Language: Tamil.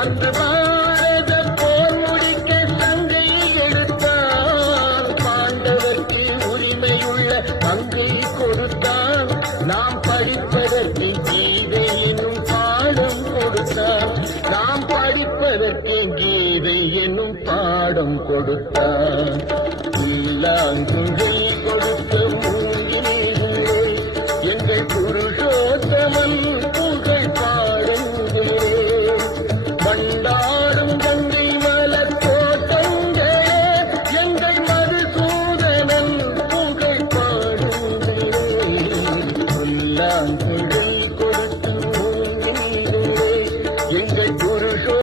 அன்று பாரத போர் முடிக்க சங்கை எடுத்தான். பாண்டவர்க்கு உரிமையுள்ள பங்கை கொடுத்தான். நாம் படிப்பதற்கு கீதை என்னும் பாடம் கொடுத்தான். நாம் படிப்பதற்கு கீதை என்னும் பாடம் கொடுத்தான். இல்லாங்குழை கொடுத்த